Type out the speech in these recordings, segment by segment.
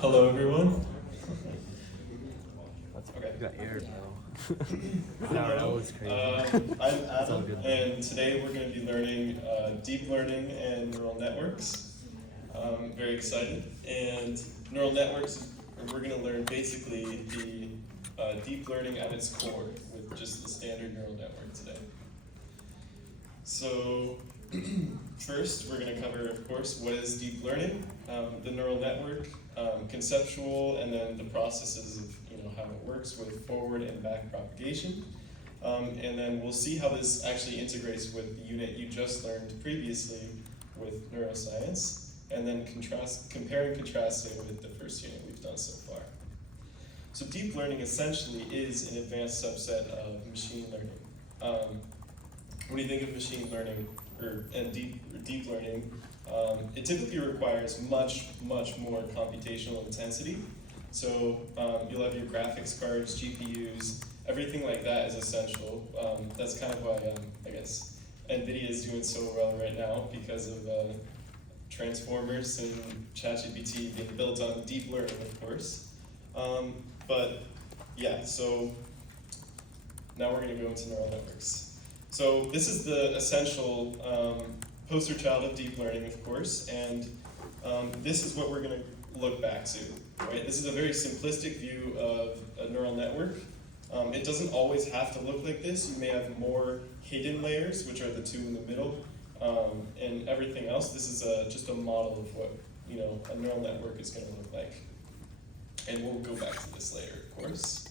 Hello, everyone. Okay. You got air, bro. Hello. That was crazy. I'm It's all Adam, good. and today we're going to be learning deep learning and neural networks. I'm very excited. And neural networks, we're going to learn basically the deep learning at its core with just the standard neural network today. So first, we're going to cover, of course, what is deep learning, the neural network, conceptual, and then the processes of how it works with forward and back propagation. And then we'll see how this actually integrates with the unit you just learned previously with neuroscience, and then compare and contrast it with the first unit we've done so far. So deep learning essentially is an advanced subset of machine learning. When you think of machine learning and deep learning, it typically requires much more computational intensity. So you'll have your graphics cards, GPUs, everything like that is essential. That's kind of why I guess NVIDIA is doing so well right now, because of transformers and ChatGPT being built on deep learning, of course. But yeah, so now we're going to go into neural networks. So this is the essential poster child of deep learning, of course, and this is what we're going to look back to. Right? This is a very simplistic view of a neural network. It doesn't always have to look like this. You may have more hidden layers, which are the two in the middle, and everything else. This is just a model of what a neural network is going to look like. And we'll go back to this later, of course.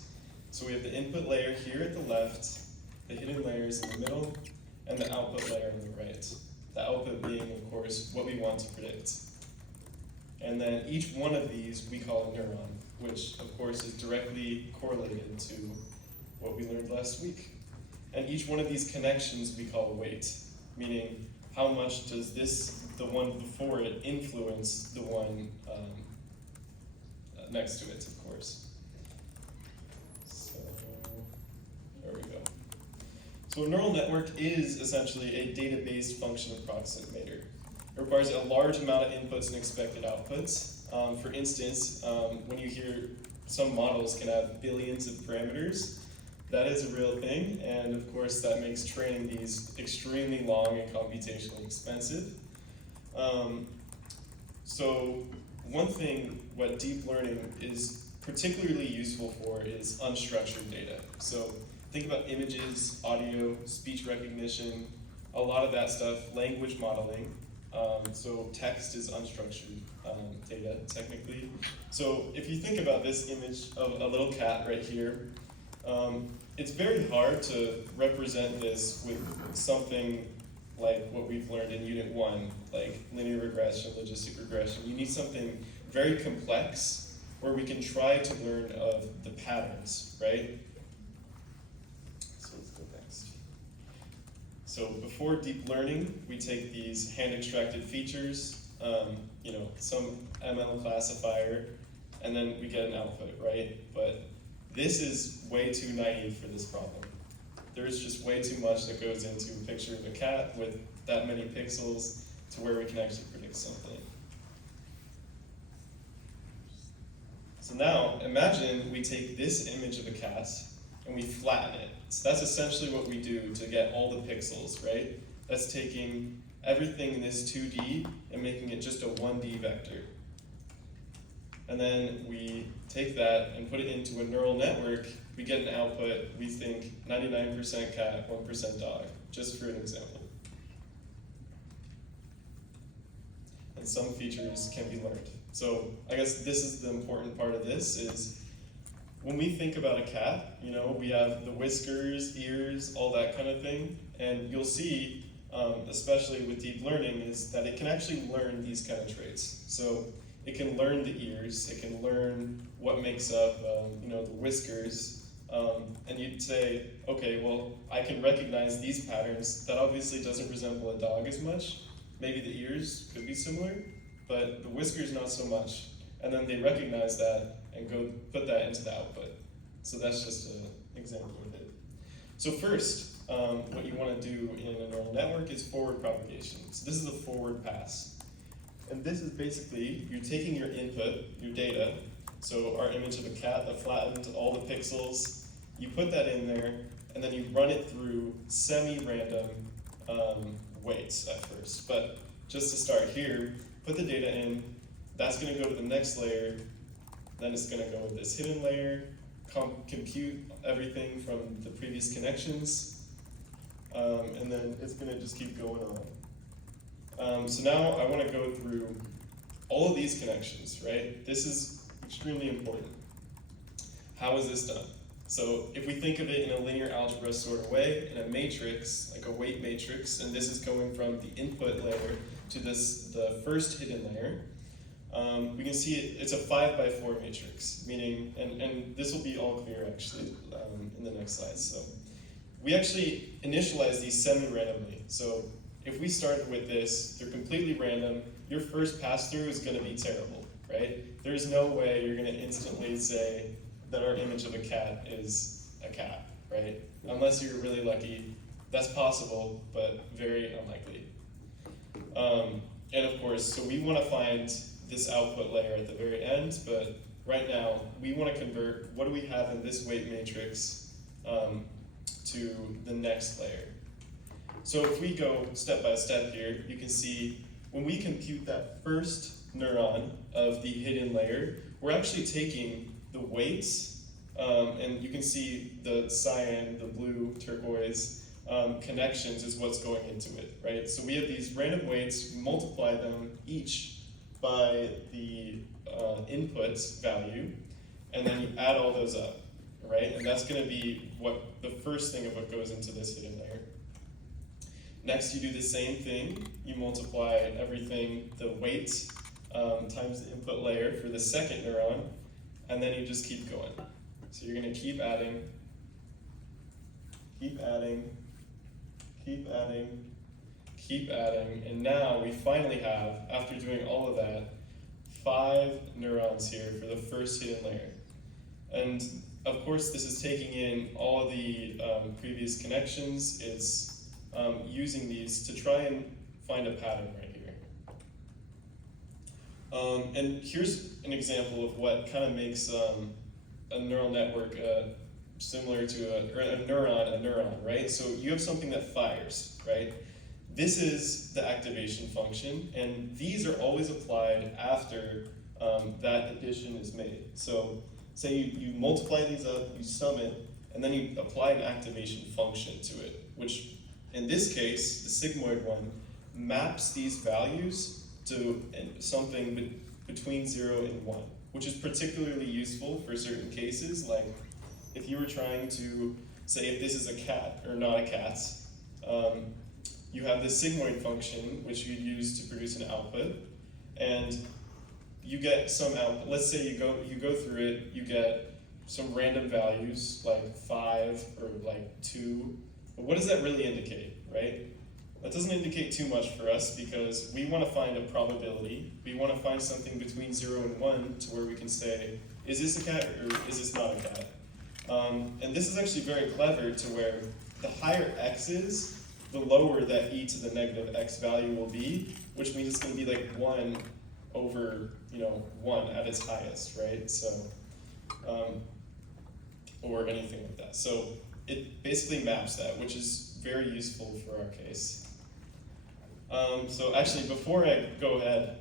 So we have the input layer here at the left, the hidden layers in the middle, and the output layer on the right. The output being, of course, what we want to predict. And then each one of these we call a neuron, which of course is directly correlated to what we learned last week. And each one of these connections we call a weight, meaning how much does the one before it, influence the one next to it, of course. So there we go. So a neural network is essentially a data-based function approximator. It requires a large amount of inputs and expected outputs. For instance, when you hear some models can have billions of parameters, that is a real thing, and of course that makes training these extremely long and computationally expensive. So one thing what deep learning is particularly useful for is unstructured data. So think about images, audio, speech recognition, a lot of that stuff, language modeling. So text is unstructured data, technically. So if you think about this image of a little cat right here, it's very hard to represent this with something like what we've learned in Unit 1, like linear regression, logistic regression. You need something very complex where we can try to learn of the patterns, right? So let's go next. So before deep learning, we take these hand-extracted features, some ML classifier, and then we get an output, right? But this is way too naive for this problem. There's just way too much that goes into a picture of a cat with that many pixels to where we can actually predict something. So now, imagine we take this image of a cat and we flatten it. So that's essentially what we do to get all the pixels, right? That's taking everything in this 2D and making it just a 1D vector. And then we take that and put it into a neural network. We get an output, we think 99% cat, 1% dog, just for an example. And some features can be learned. So I guess this is the important part of this is when we think about a cat, we have the whiskers, ears, all that kind of thing. And you'll see, especially with deep learning, is that it can actually learn these kind of traits. So it can learn the ears, it can learn what makes up, the whiskers, and you'd say, okay, well, I can recognize these patterns. That obviously doesn't resemble a dog as much. Maybe the ears could be similar, but the whiskers not so much. And then they recognize that and go put that into the output. So that's just an example of it. So first, what you want to do in a neural network is forward propagation. So this is the forward pass. And this is basically, you're taking your input, your data, so our image of a cat that flattened all the pixels, you put that in there, and then you run it through semi-random weights at first. But just to start here, put the data in, that's going to go to the next layer, then it's going to go with this hidden layer, compute everything from the previous connections, and then it's going to just keep going on. So now I want to go through all of these connections, right? This is extremely important. How is this done? So if we think of it in a linear algebra sort of way, in a matrix, like a weight matrix, and this is going from the input layer to the first hidden layer, we can see it's a 5x4 matrix, meaning, and this will be all clear actually in the next slide. So we actually initialize these semi-randomly. So if we started with this, they're completely random, your first pass through is going to be terrible, right? There's no way you're going to instantly say that our image of a cat is a cat, right? Unless you're really lucky. That's possible, but very unlikely. And of course, so we want to find this output layer at the very end, but right now we want to convert what do we have in this weight matrix to the next layer. So if we go step by step here, you can see when we compute that first neuron of the hidden layer, we're actually taking the weights, and you can see the cyan, the blue, turquoise connections is what's going into it, right? So we have these random weights, multiply them each by the input value, and then you add all those up, right? And that's going to be what the first thing of what goes into this hidden layer. Next, you do the same thing. You multiply everything, the weight times the input layer for the second neuron, and then you just keep going. So you're going to keep adding, keep adding, keep adding, keep adding, and now we finally have, after doing all of that, 5 neurons here for the first hidden layer. And of course, this is taking in all of the previous connections. It's using these to try and find a pattern right here. And here's an example of what kind of makes a neural network similar to a neuron, right? So you have something that fires, right? This is the activation function, and these are always applied after that addition is made. So say you multiply these up, you sum it, and then you apply an activation function to it, which in this case, the sigmoid one, maps these values to something between 0 and 1, which is particularly useful for certain cases, like if you were trying to say if this is a cat or not a cat, you have this sigmoid function, which you'd use to produce an output, and you get some output. Let's say you go through it, you get some random values, like 5 or like 2. But what does that really indicate, right? That doesn't indicate too much for us because we want to find a probability. We want to find something between 0 and 1 to where we can say, is this a cat or is this not a cat? And this is actually very clever to where the higher x is, the lower that e to the negative x value will be, which means it's going to be like 1 over 1 at its highest, right? So, or anything like that. So it basically maps that, which is very useful for our case. So actually, before I go ahead,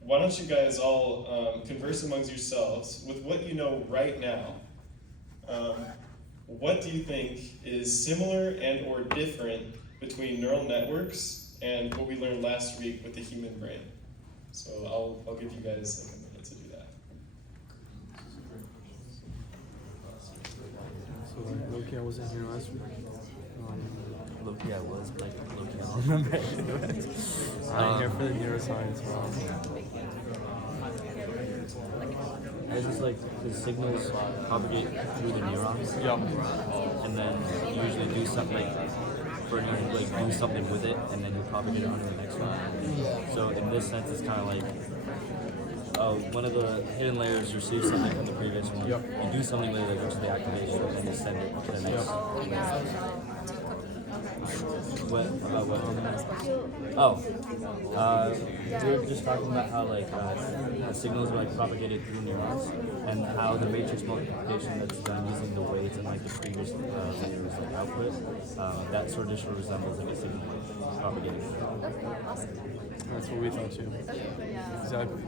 why don't you guys all converse amongst yourselves with what you know right now. What do you think is similar and or different between neural networks and what we learned last week with the human brain? So I'll give you guys like a minute to do that. So Loki, I wasn't here last week. Loki, I was, but Loki, I don't remember. I'm here for the neuroscience round. It's just like the signals propagate through the neurons. Yep. And then you usually do something do something with it, and then you propagate it onto the next one. So in this sense, it's kind of like one of the hidden layers receives something from the previous one. Yep. You do something with it, which is the activation, and you send it to the next. What about what? Oh, we were just talking about how like signals are like propagated through neurons, and how the matrix multiplication that's done using the weights and like the previous layers like output, that sort of just resembles like a signal propagated. Okay, awesome. That's what we thought too. Exactly.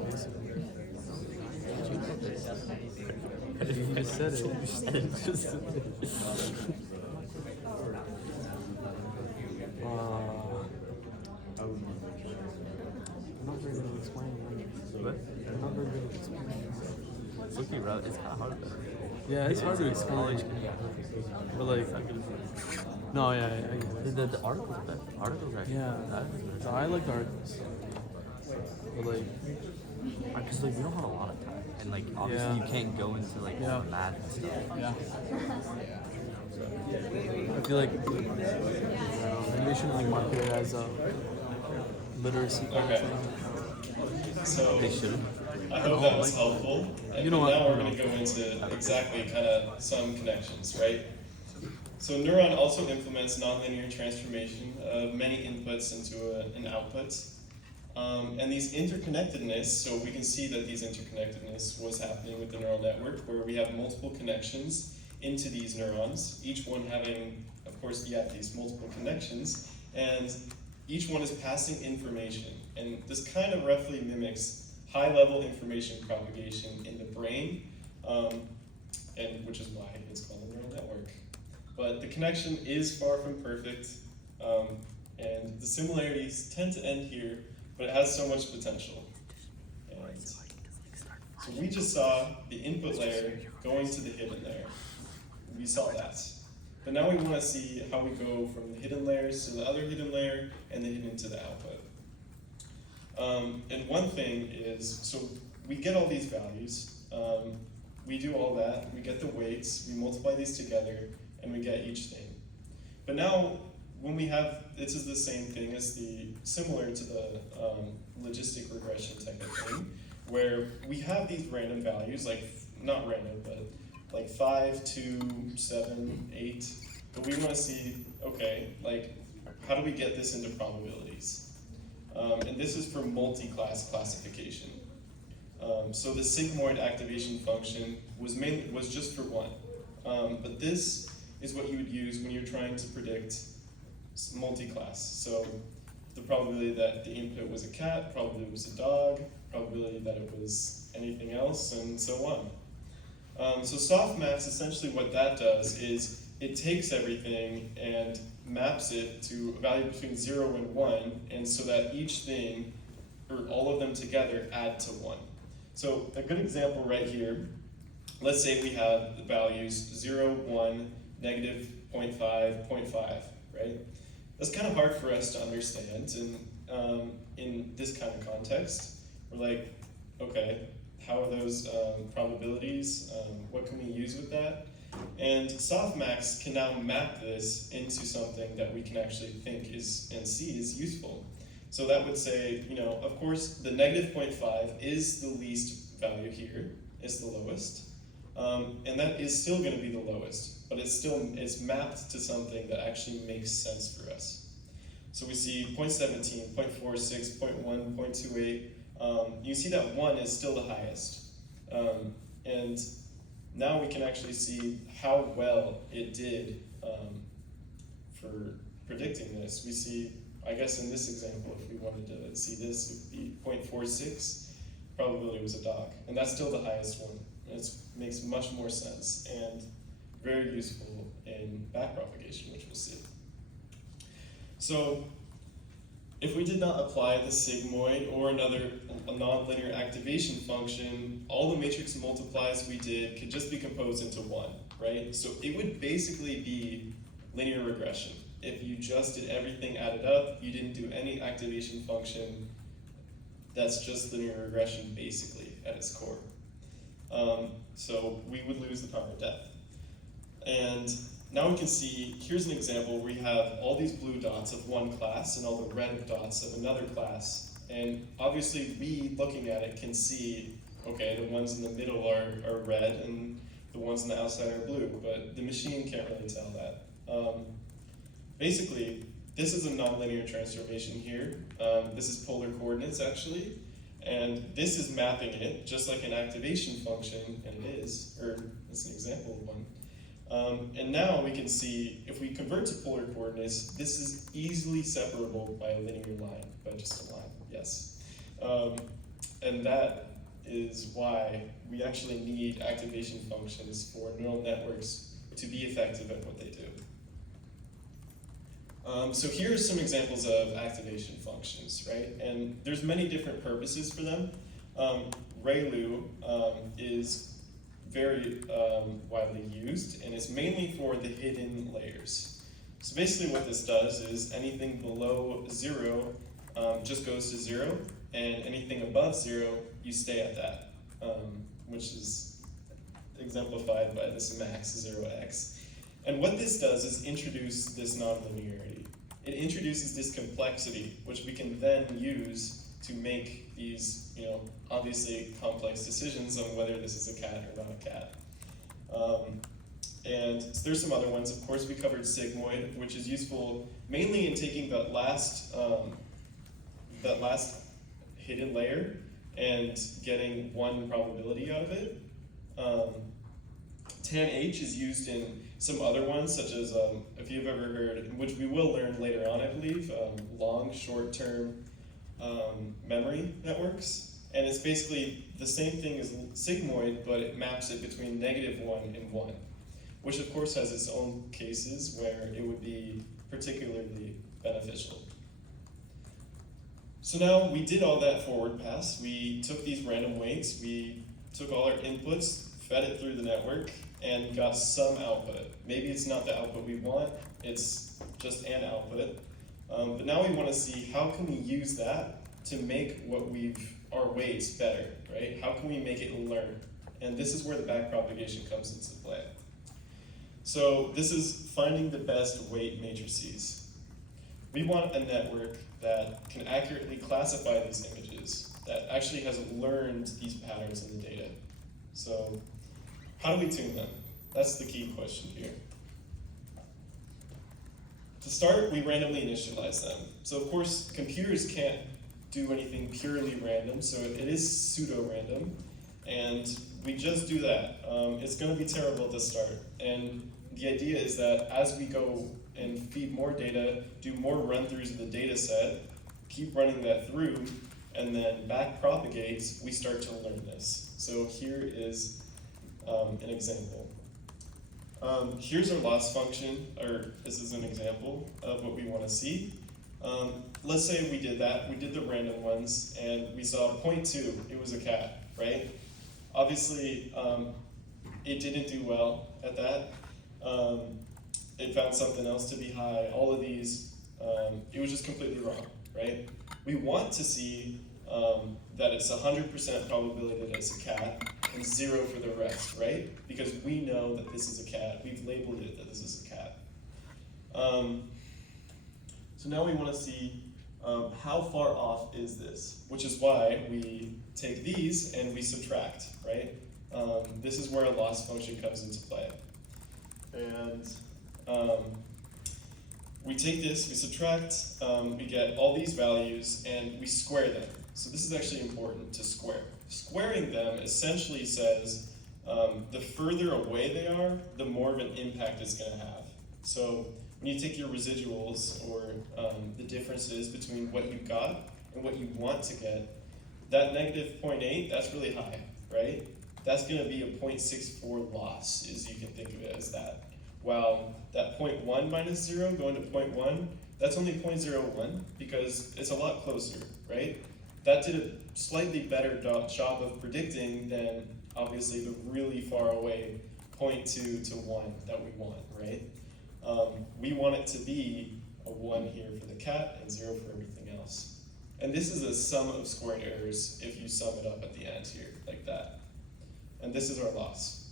You just said it. I'm not very good at explaining. What? I'm not very good at explaining. It's looking rough. It's kind of hard though. Yeah, it's hard to explain. But like, no, yeah, I get it. The articles, articles are Yeah, so I like the articles. But like, because like we don't have a lot of time, and like obviously Yeah. you can't go into like Yeah. math and stuff. yeah. I feel like maybe we should like market it as a literacy kind Okay. of thing. So They shouldn't. I hope that was helpful. And You know what? now we're going to go into exactly kind of some connections, right? So neuron also implements nonlinear transformation of many inputs into an output. And these interconnectedness, so we can see that these interconnectedness was happening with the neural network, where we have multiple connections into these neurons, each one having, of course, these multiple connections, and each one is passing information. And this kind of roughly mimics high-level information propagation in the brain, and which is why it's called a neural network. But the connection is far from perfect, and the similarities tend to end here, but it has so much potential. And so we just saw the input layer going to the hidden layer. We saw that. But now we want to see how we go from the hidden layers to the other hidden layer, and the hidden to the output. And one thing is, so we get all these values, we do all that, we get the weights, we multiply these together, and we get each thing. But now, when we have, this is the same thing as similar to the logistic regression type of thing, where we have these random values, like, not random, but like 5, 2, 7, 8, but we want to see, okay, like, how do we get this into probabilities? And this is for multi-class classification. So the sigmoid activation function was just for one. But this is what you would use when you're trying to predict multi-class. So the probability that the input was a cat, probability it was a dog, probability that it was anything else, and so on. So softmax, essentially what that does is it takes everything and maps it to a value between 0 and 1, and so that each thing, or all of them together, add to 1. So a good example right here, let's say we have the values 0, 1, negative 0.5, 0.5, right? That's kind of hard for us to understand, and in this kind of context, we're like, okay, how are those probabilities? What can we use with that? And softmax can now map this into something that we can actually think is and see is useful. So that would say, of course, the negative 0.5 is the least value here, it's the lowest, and that is still going to be the lowest, but it's mapped to something that actually makes sense for us. So we see 0.17, 0.46, 0.1, 0.28. You see that 1 is still the highest. And now we can actually see how well it did for predicting this. We see, I guess in this example, if we wanted to see this, it would be 0.46, probability was a dog. And that's still the highest one. It makes much more sense and very useful in backpropagation, which we'll see. So if we did not apply the sigmoid or a nonlinear activation function, all the matrix multiplies we did could just be composed into one, right? So it would basically be linear regression. If you just did everything added up, you didn't do any activation function, that's just linear regression basically at its core. So we would lose the power of depth. And now we can see, here's an example where we have all these blue dots of one class and all the red dots of another class. And obviously we, looking at it, can see, okay, the ones in the middle are red and the ones on the outside are blue, but the machine can't really tell that. basically, this is a nonlinear transformation here. This is polar coordinates actually, and this is mapping it just like an activation function, and it is, or it's an example of one. And now we can see if we convert to polar coordinates, this is easily separable by a linear line, by just a line, yes. And that is why we actually need activation functions for neural networks to be effective at what they do. So here are some examples of activation functions, right? And there's many different purposes for them. ReLU is very widely used, and it's mainly for the hidden layers. So basically what this does is anything below 0 just goes to 0, and anything above 0, you stay at that, which is exemplified by this max 0x. And what this does is introduce this nonlinearity. It introduces this complexity, which we can then use to make these, obviously complex decisions on whether this is a cat or not a cat. And there's some other ones. Of course, we covered sigmoid, which is useful mainly in taking that last hidden layer and getting one probability out of it. Tan H is used in some other ones, such as, if you've ever heard, which we will learn later on, I believe, long, short-term memory networks. And it's basically the same thing as sigmoid, but it maps it between -1 and 1, which of course has its own cases where it would be particularly beneficial. So now we did all that forward pass. We took these random weights, we took all our inputs, fed it through the network, and got some output. Maybe it's not the output we want, it's just an output. But now we want to see how can we use that to make our weights better, right? How can we make it learn? And this is where the backpropagation comes into play. So this is finding the best weight matrices. We want a network that can accurately classify these images, that actually has learned these patterns in the data. So how do we tune them? That's the key question here. To start, we randomly initialize them. So of course, computers can't do anything purely random, so it is pseudo-random, and we just do that. It's going to be terrible to start, and the idea is that as we go and feed more data, do more run-throughs of the data set, keep running that through, and then back propagates, we start to learn this. So here is an example. Here's our loss function, or this is an example of what we want to see. Let's say we did that, we did the random ones, and we saw 0.2, it was a cat, right? Obviously, it didn't do well at that. It found something else to be high, all of these, it was just completely wrong, right? We want to see that it's 100% probability that it's a cat, and 0 for the rest, right? Because we know that this is a cat, we've labeled it that this is a cat. So now we want to see how far off is this, which is why we take these and we subtract, right? This is where a loss function comes into play. And we take this, we subtract, we get all these values, and we square them. So this is actually important to square. Squaring them essentially says the further away they are, the more of an impact it's going to have. So when you take your residuals, or the differences between what you got and what you want to get, that -0.8, that's really high, right? That's going to be a 0.64 loss, as you can think of it as that. While that 0.1 minus 0 going to 0.1, that's only 0.01 because it's a lot closer, right? That did a slightly better job of predicting than obviously the really far away 0.2 to 1 that we want, right? We want it to be a 1 here for the cat and 0 for everything else. And this is a sum of squared errors if you sum it up at the end here, like that. And this is our loss.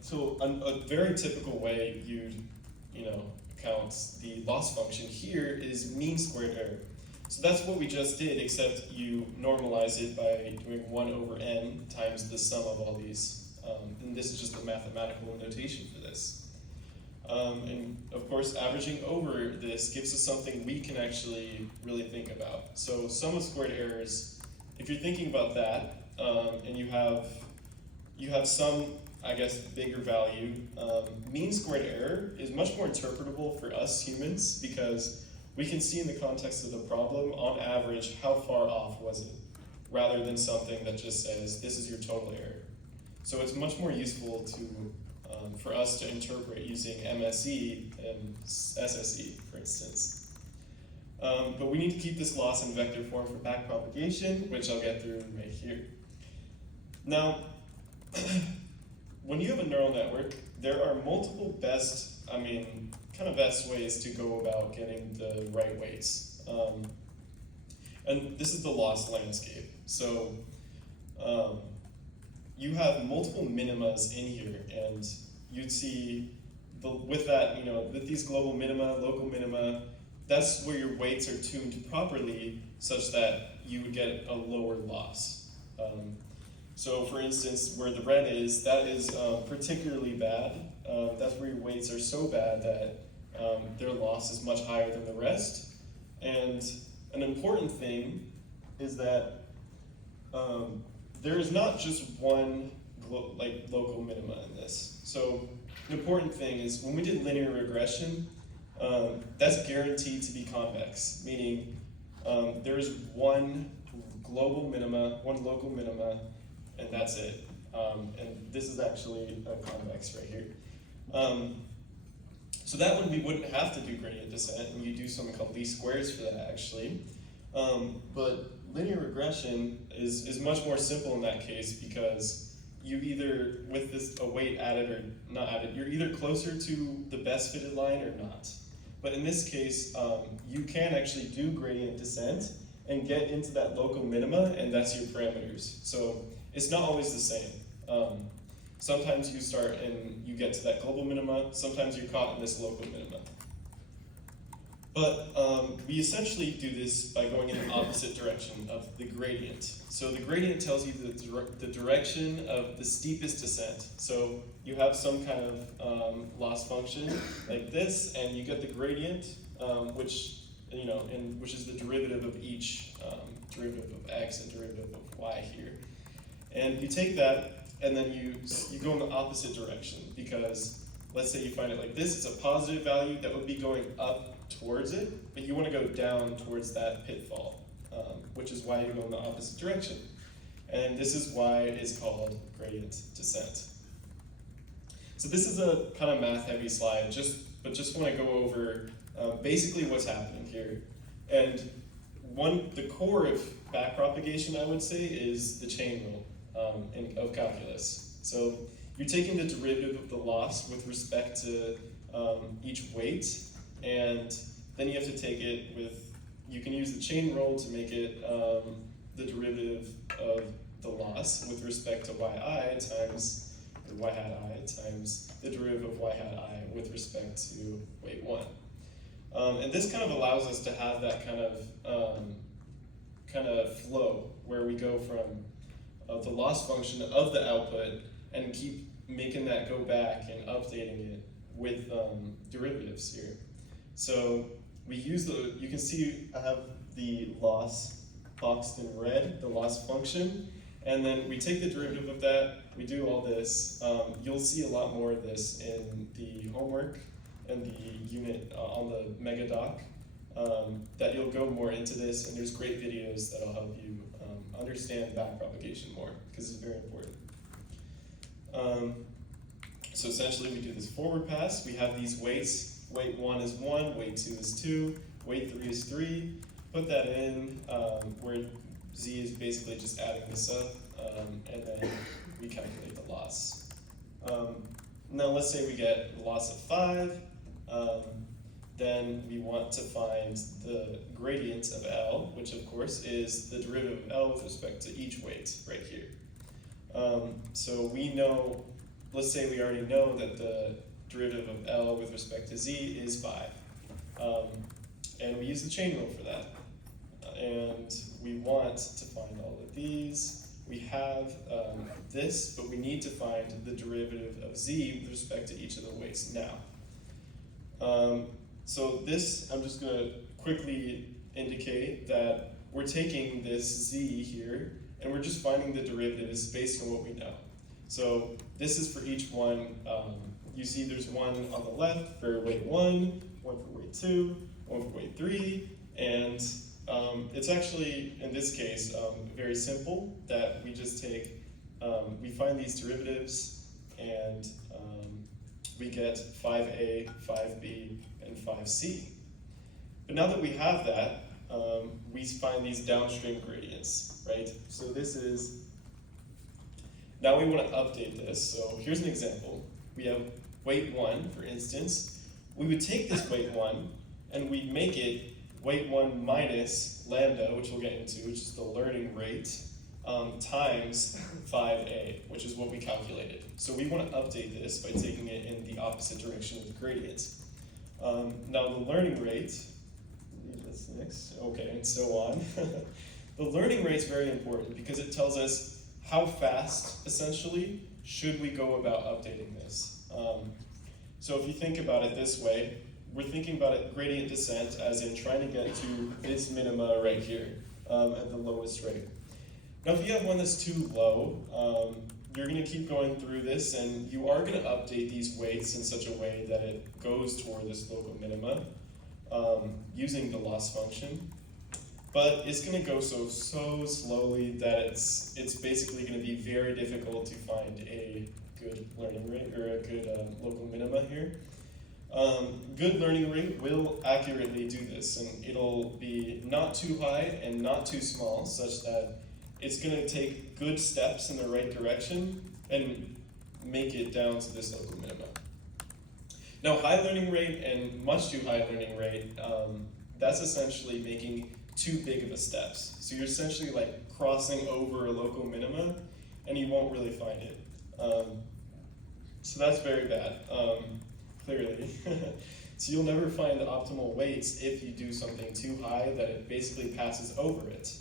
So a very typical way you'd count the loss function here is mean squared error. So that's what we just did, except you normalize it by doing 1 over n times the sum of all these. And this is just the mathematical notation for this. And of course, averaging over this gives us something we can actually really think about. So sum of squared errors, if you're thinking about that, and you have some, I guess, bigger value, mean squared error is much more interpretable for us humans because we can see in the context of the problem, on average, how far off was it, rather than something that just says, this is your total error. So it's much more useful to for us to interpret using MSE and SSE, for instance. But we need to keep this loss in vector form for backpropagation, which I'll get through right here. Now, when you have a neural network, there are multiple best ways to go about getting the right weights. And this is the loss landscape. So you have multiple minimas in here, and you'd see with these global minima, local minima, that's where your weights are tuned properly such that you would get a lower loss. So for instance, where the red is, that is particularly bad. That's where your weights are so bad that their loss is much higher than the rest. And an important thing is that there is not just one local minima in this. So an important thing is when we did linear regression, that's guaranteed to be convex, meaning there is one global minima, one local minima, and that's it. And this is actually a convex right here. So that one we wouldn't have to do gradient descent, and you do something called least squares for that actually. But linear regression is much more simple in that case because you either, with this a weight added or not added, you're either closer to the best fitted line or not. But in this case, you can actually do gradient descent and get into that local minima, and that's your parameters. So it's not always the same. Sometimes you start and you get to that global minima, sometimes you're caught in this local minima. But we essentially do this by going in the opposite direction of the gradient. So the gradient tells you the direction of the steepest descent. So you have some kind of loss function like this, and you get the gradient, which is the derivative of each derivative of x and derivative of y here. And you take that, and then you go in the opposite direction, because let's say you find it like this, it's a positive value that would be going up towards it, but you want to go down towards that pitfall, which is why you go in the opposite direction. And this is why it's called gradient descent. So this is a kind of math-heavy slide, but just want to go over basically what's happening here. And the core of backpropagation, I would say, is the chain rule of calculus. So you're taking the derivative of the loss with respect to each weight, and then you have to take it you can use the chain rule to make it the derivative of the loss with respect to yi times, or y hat I times the derivative of y hat I with respect to weight 1. And this kind of allows us to have that kind of flow where we go from the loss function of the output and keep making that go back and updating it with derivatives here. So we use you can see I have the loss boxed in red, the loss function, and then we take the derivative of that, we do all this. You'll see a lot more of this in the homework and the unit on the mega doc, that you'll go more into this, and there's great videos that'll help you understand backpropagation more, because it's very important. So essentially we do this forward pass, we have these weights, weight 1 is 1, weight 2 is 2, weight 3 is 3, put that in, where z is basically just adding this up, and then we calculate the loss. Now let's say we get a loss of 5, then we want to find the gradient of L, which of course is the derivative of L with respect to each weight right here. So we know, let's say we already know that the derivative of L with respect to Z is 5. And we use the chain rule for that. And we want to find all of these. We have this, but we need to find the derivative of Z with respect to each of the weights now. So this, I'm just gonna quickly indicate that we're taking this z here, and we're just finding the derivatives based on what we know. So this is for each one. You see there's one on the left for weight 1, one for weight 2, one for weight 3, and it's actually, in this case, very simple that we just take, we find these derivatives, and we get 5a, 5b, and 5c. But now that we have that, we find these downstream gradients, right? So this is, now we want to update this. So here's an example. We have weight 1, for instance. We would take this weight 1, and we'd make it weight 1 minus lambda, which we'll get into, which is the learning rate, times 5a, which is what we calculated. So we want to update this by taking it in the opposite direction of the gradient. Now the learning rate, that's next, okay, and so on. The learning rate is very important because it tells us how fast, essentially, should we go about updating this. So if you think about it this way, we're thinking about it gradient descent as in trying to get to this minima right here at the lowest rate. Now if you have one that's too low, you're going to keep going through this, and you are going to update these weights in such a way that it goes toward this local minima using the loss function. But it's going to go so slowly that it's basically going to be very difficult to find a good learning rate or a good local minima here. Good learning rate will accurately do this, and it'll be not too high and not too small, such that it's going to take good steps in the right direction and make it down to this local minima. Now, high learning rate and much too high learning rate, that's essentially making too big of a steps. So you're essentially like crossing over a local minima, and you won't really find it. So that's very bad, clearly. So you'll never find the optimal weights if you do something too high that it basically passes over it.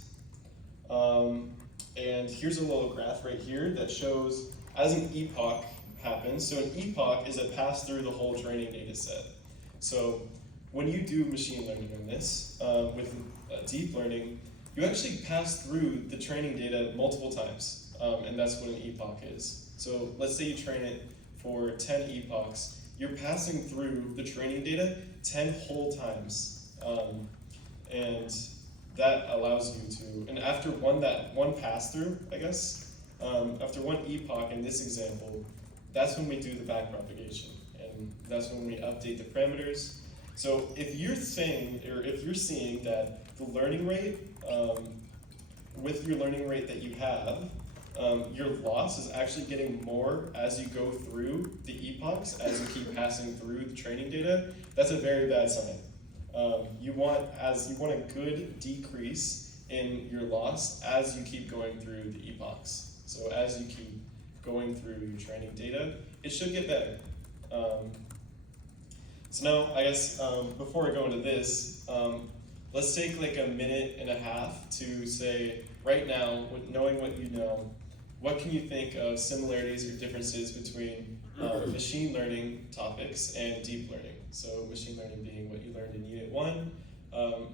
And here's a little graph right here that shows as an epoch happens. So an epoch is a pass through the whole training data set. So when you do machine learning on this, with deep learning, you actually pass through the training data multiple times, and that's what an epoch is. So let's say you train it for 10 epochs, you're passing through the training data 10 whole times, and that allows you to, and after one pass through, I guess, after one epoch in this example, that's when we do the backpropagation, and that's when we update the parameters. So if you're saying, or if you're seeing that the learning rate, with your learning rate that you have, your loss is actually getting more as you go through the epochs, as you keep passing through the training data, that's a very bad sign. You want a good decrease in your loss as you keep going through the epochs. So as you keep going through your training data, it should get better. So now, I guess, before I go into this, let's take like a minute and a half to say, right now, knowing what you know, what can you think of similarities or differences between machine learning topics and deep learning? So machine learning being what you learned in Unit 1,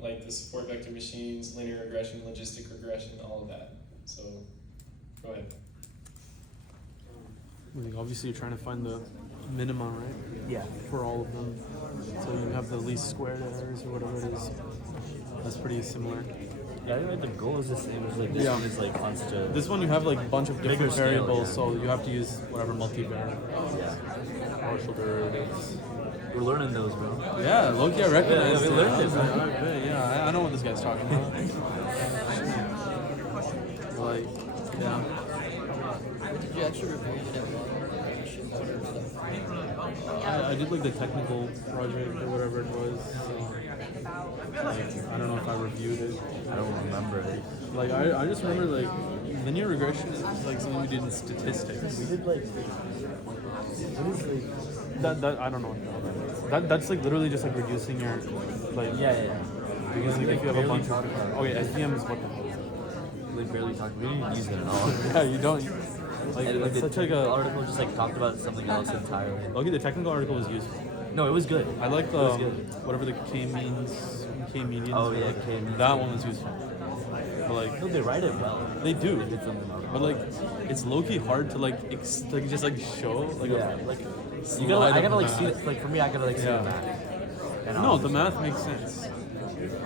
like the support vector machines, linear regression, logistic regression, all of that. So go ahead. I think obviously you're trying to find the minimum, right? Yeah. For all of them. So you have the least squared errors or whatever it is. That's pretty similar. Yeah, I think like the goal is the same as like this one is like on such a This one you have like a bunch of different bigger scale, variables, yeah. so you have to use whatever multivariate. Partial derivatives. We're learning those, bro. Yeah, low-key I recognize we it. learned I was it, like, okay, yeah, I know what this guy's talking about. Like, yeah. Did you actually review the demo? I did like the technical project or whatever it was. Like, I don't know if I reviewed it. I don't remember it. Like I just remember like linear regression is like something we did in statistics. We did like what is like That I don't know what that is. That's like literally just like reducing your like yeah. because like if you have a bunch of SVM is what the hell is We barely talked. We didn't use it at all. it? Yeah, you don't like And it's the such like technical a article just like talked about something else entirely. okay. The technical article was useful. No, it was good. I like It was good. whatever the K-means, K-medians. Oh, were yeah, like. K-means. That one was useful. But like, No, they write it well. they do. They did something about it. But like, it's low-key hard to like, just like show like Yeah, a, like slide you gotta, I of gotta like math. see it. Like for me, I gotta like see Yeah. the math. And No, I'll- the math makes sense.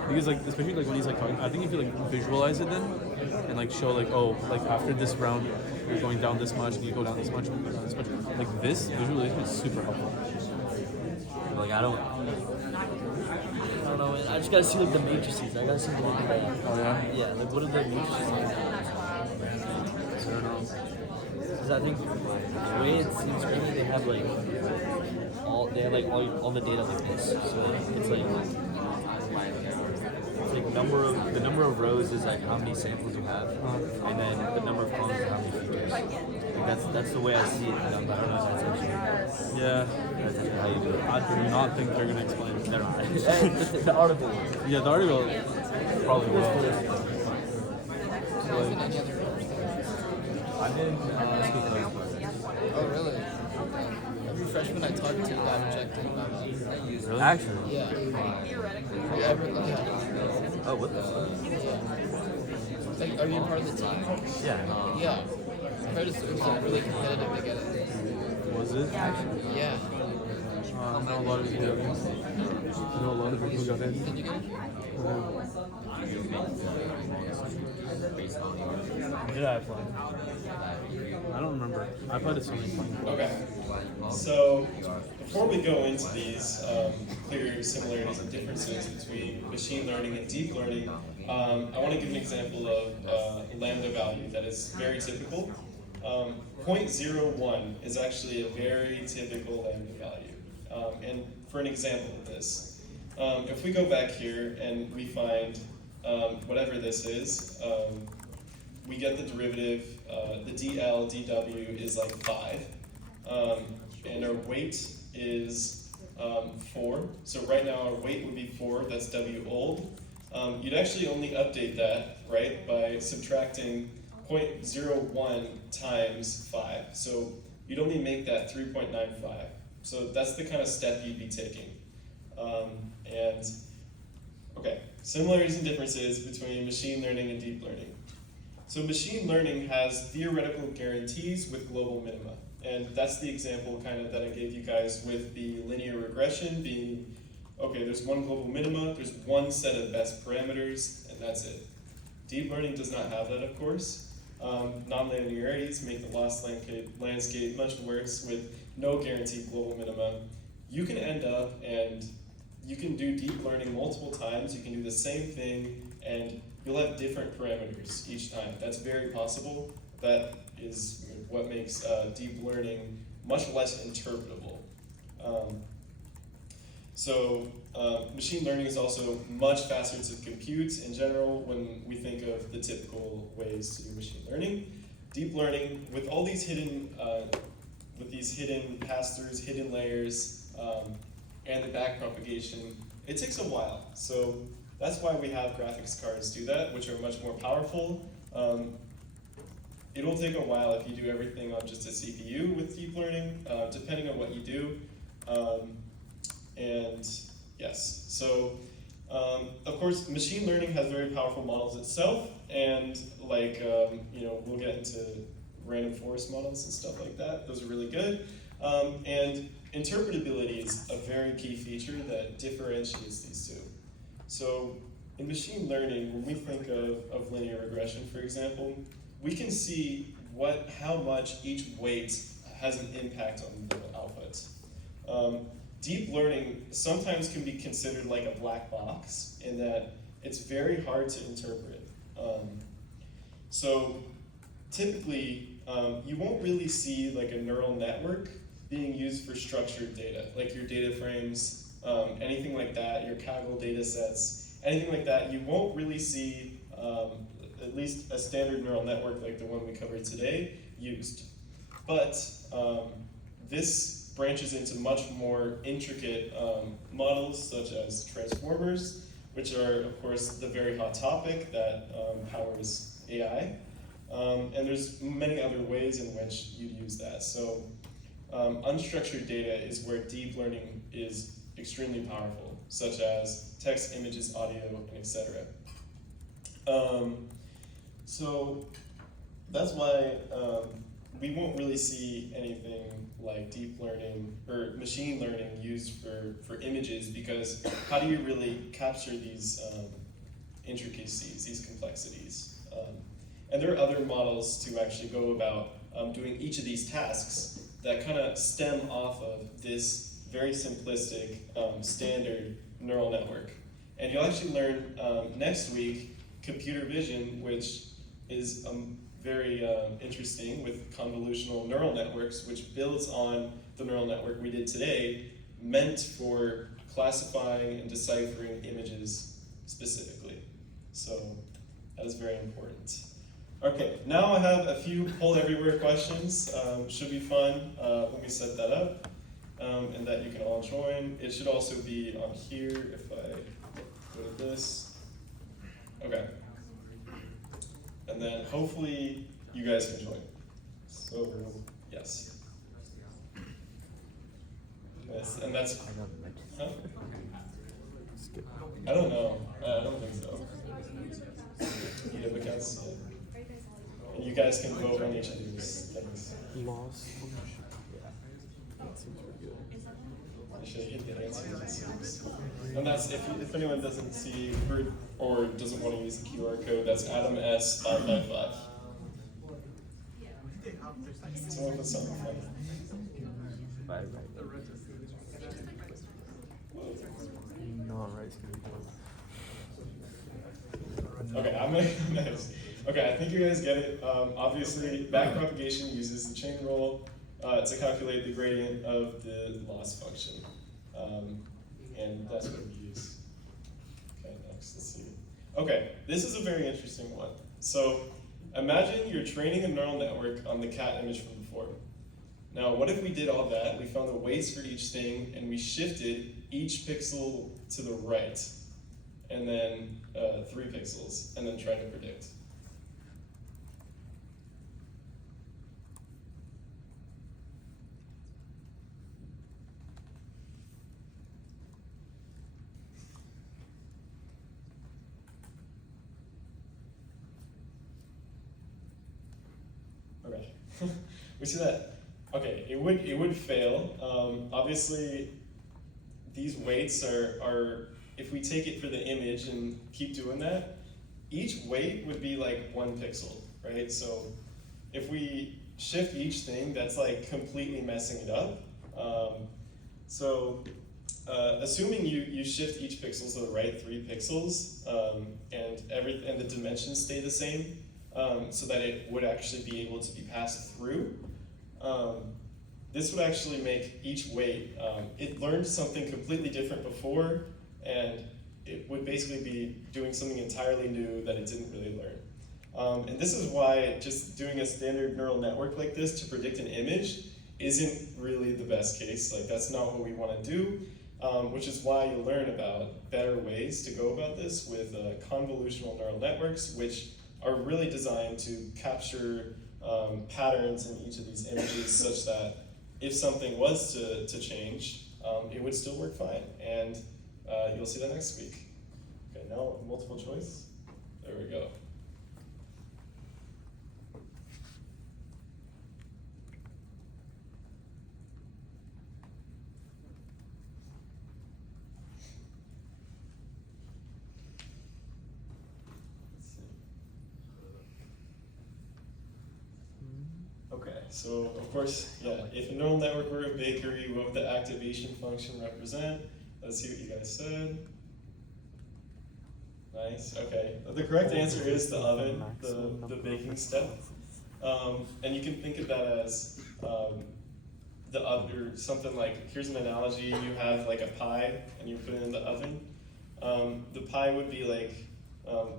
Because like, especially like when he's like talking, I think if you like visualize it then, and like show like, oh, like after this round, you're going down this much, and you go down this much, and you go down this much. Like this visualization is super helpful. Like I don't know. Man. I just gotta see like the matrices. I gotta see like Oh yeah. yeah, like what are the matrices like? I don't know. Because I think the way it seems to me, they have like all all the data like this. So it's like the number of rows is like how many samples you have, and then the number of columns is how many features. Like that's the way I see it. I don't know if that's actually Yeah. that's actually how you do it. I do not think they're gonna explain it. They're not. The article Yeah, the article probably will. like, I'm in Oh, really? Every freshman I talked to got rejected. really? Actually. Yeah. Yeah. Oh, what the fuck? Like, are you part of the team? Yeah. Yeah. I heard it was like really competitive to get it. was it? Yeah. I know a lot of people. I know a lot of people who got in. Did you get it? Did I apply? I don't remember. I played it so many times. Okay. So before we go into these clear similarities and differences between machine learning and deep learning, I want to give an example of lambda value that is very typical. 0.01 is actually a very typical lambda value. And for an example of this, if we go back here and we find whatever this is, we get the derivative, the dl dw is like 5, and our weight is 4. So right now our weight would be 4, that's w old. You'd actually only update that, right, by subtracting 0.01 times 5. So you'd only make that 3.95. So that's the kind of step you'd be taking. And okay, similarities and differences between machine learning and deep learning. So machine learning has theoretical guarantees with global minima. And that's the example kind of that I gave you guys with the linear regression being, okay, there's one global minima, there's one set of best parameters, and that's it. Deep learning does not have that, of course. Non-linearities make the loss landscape much worse with no guaranteed global minima. You can end up and you can do deep learning multiple times, you can do the same thing, and you'll have different parameters each time. That's very possible. That is what makes deep learning much less interpretable. Machine learning is also much faster to compute in general when we think of the typical ways to do machine learning. Deep learning, with all these hidden pass-throughs, hidden layers, and the backpropagation, it takes a while. So that's why we have graphics cards do that, which are much more powerful. It'll take a while if you do everything on just a CPU with deep learning, depending on what you do. And yes, so of course, machine learning has very powerful models itself, and like we'll get into random forest models and stuff like that. Those are really good. And interpretability is a very key feature that differentiates these two. So in machine learning, when we think of linear regression, for example, we can see how much each weight has an impact on the output. Deep learning sometimes can be considered like a black box in that it's very hard to interpret. So typically, you won't really see like a neural network being used for structured data, like your data frames, anything like that, your Kaggle data sets, anything like that. You won't really see at least a standard neural network like the one we covered today used. But this branches into much more intricate models such as transformers, which are, of course, the very hot topic that powers AI. And there's many other ways in which you'd use that. So unstructured data is where deep learning is extremely powerful, such as text, images, audio, and etc. So that's why we won't really see anything like deep learning or machine learning used for images, because how do you really capture these intricacies, these complexities? And there are other models to actually go about doing each of these tasks that kind of stem off of this very simplistic standard neural network. And you'll actually learn next week computer vision, which is very interesting, with convolutional neural networks, which builds on the neural network we did today, meant for classifying and deciphering images specifically. So that is very important. Okay, now I have a few poll everywhere questions. Should be fun. Let me set that up, and that you can all join. It should also be on here if I go to this. Okay. And then hopefully you guys can join. So, yes. Yes, and that's, huh? I don't know. I don't think so. Yeah, because, and you guys can vote on each of these things. Loss. I should hit the answers. And that's, if anyone doesn't see or doesn't want to use the QR code, that's Adam S 555. Someone put something funny. No, right. Okay, I'm gonna go next. Okay, I think you guys get it. Obviously, backpropagation uses the chain rule to calculate the gradient of the loss function. And that's what we use. Okay, next, let's see. Okay, this is a very interesting one. So imagine you're training a neural network on the cat image from before. Now, what if we did all that, we found the weights for each thing, and we shifted each pixel to the right, and then 3 pixels, and then tried to predict? Okay, we see that. Okay, it would fail. Obviously, these weights are, if we take it for the image and keep doing that, each weight would be like 1 pixel, right? So if we shift each thing, that's like completely messing it up. Assuming you shift each pixel to the right 3 pixels, and the dimensions stay the same, so that it would actually be able to be passed through. This would actually make each weight, it learned something completely different before, and it would basically be doing something entirely new that it didn't really learn. And this is why just doing a standard neural network like this to predict an image isn't really the best case. Like, that's not what we want to do, which is why you'll learn about better ways to go about this with convolutional neural networks, which are really designed to capture patterns in each of these images such that if something was to change, it would still work fine. And you'll see that next week. Okay, now multiple choice. There we go. Okay, so of course, yeah, if a neural network were a bakery, what would the activation function represent? Let's see what you guys said. Nice, okay. The correct answer is the oven, the baking step. And you can think of that as the oven, or something like, here's an analogy, you have like a pie and you put it in the oven. The pie would be like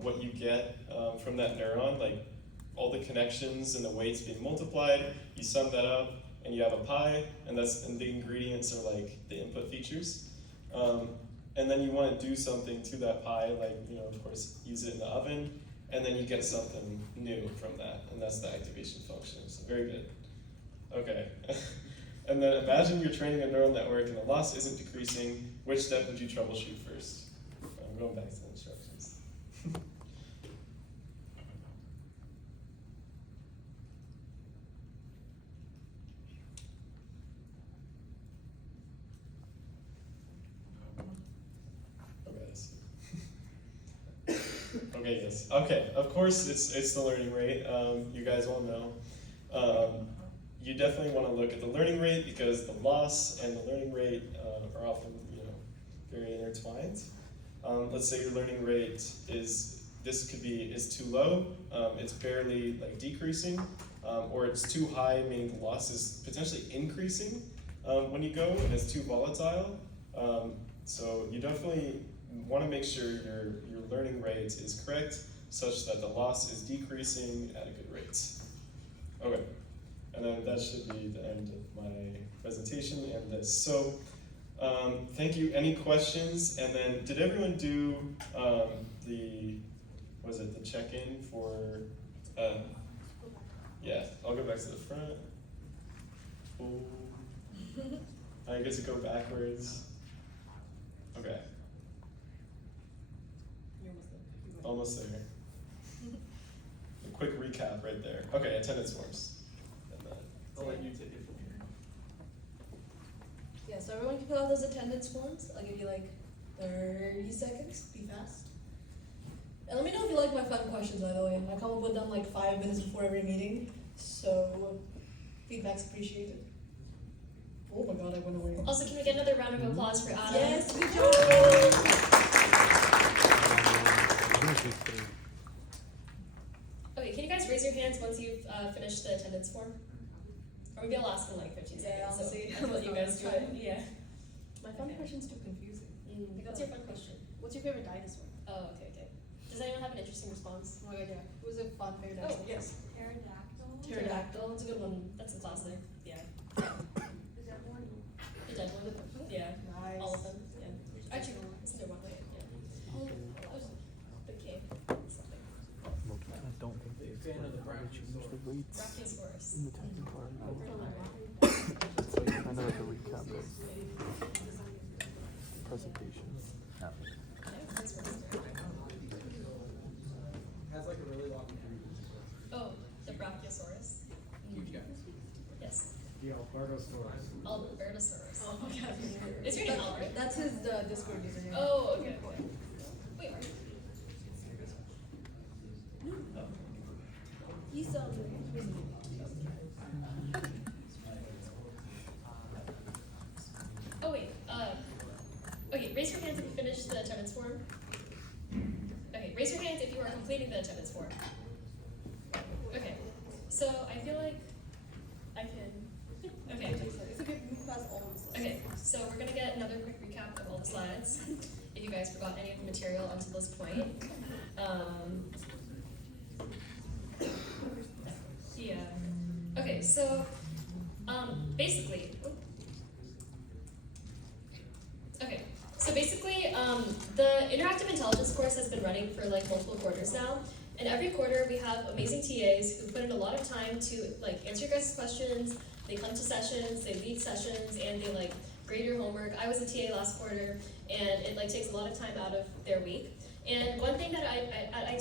what you get from that neuron, like all the connections and the weights being multiplied, you sum that up and you have a pie, and the ingredients are like the input features. And then you want to do something to that pie, like, of course, use it in the oven, and then you get something new from that, and that's the activation function. So very good. Okay. And then imagine you're training a neural network and the loss isn't decreasing. Which step would you troubleshoot first? I'm going back to the instructions. Okay, yes. Okay, of course it's the learning rate. You guys all know. You definitely want to look at the learning rate because the loss and the learning rate are often, very intertwined. Let's say your learning rate is too low, it's barely like decreasing, or it's too high, meaning the loss is potentially increasing when you go, and it's too volatile. So you definitely want to make sure your learning rate is correct, such that the loss is decreasing at a good rate. Okay, and then that should be the end of my presentation and this. So, thank you. Any questions? And then, did everyone do the check-in for? Yeah, I'll go back to the front. Ooh. I guess go backwards. Okay. Almost there. A quick recap right there. Okay, attendance forms. And then I'll let you take it from here. Yeah, so everyone can fill out those attendance forms. I'll give you like 30 seconds. Be fast. And let me know if you like my fun questions, by the way. I come up with them like 5 minutes before every meeting, so feedback's appreciated. Oh my god, I went away. Also, can we get another round of applause for Adam? Yes, good job! Okay, can you guys raise your hands once you've finished the attendance form? Or maybe I'll ask in like 15 seconds. Yeah, honestly, So I'll let you guys do it. Yeah. My fun question's too confusing. What's your fun question? What's your favorite dinosaur? Oh, okay. Does anyone have an interesting response? Oh my god, yeah. Who's a fun favorite Oh, dinosaur? yes. Pterodactyl. That's a good one. That's a classic. Yeah. The dead one? Yeah. Nice. All of them. Yeah. Actually, isn't there one? Wait, yeah. The cave. Something. I don't think they changed the rates Brachiosaurus. in the technical article. It's like kind of like a recap of presentation. No. Has like a really long Oh, the Brachiosaurus. Yes. the Albertosaurus. Albertosaurus. Oh my god. Is your name Albert? That's his Discord username. Oh, okay. Wait, He's oh wait, okay, raise your hands if you finished the attendance form. Okay, raise your hands if you are completing the attendance form. Okay, so I feel like I can, okay. It's okay, move past all of this. Okay, so we're gonna get another quick recap of all the slides, if you guys forgot any of the material until this point. Yeah. Okay, so, basically, the interactive intelligence course has been running for like multiple quarters now, and every quarter we have amazing TAs who put in a lot of time to like answer your guys' questions. They come to sessions, they lead sessions, and they like grade your homework. I was a TA last quarter, and it like takes a lot of time out of their week. And one thing that I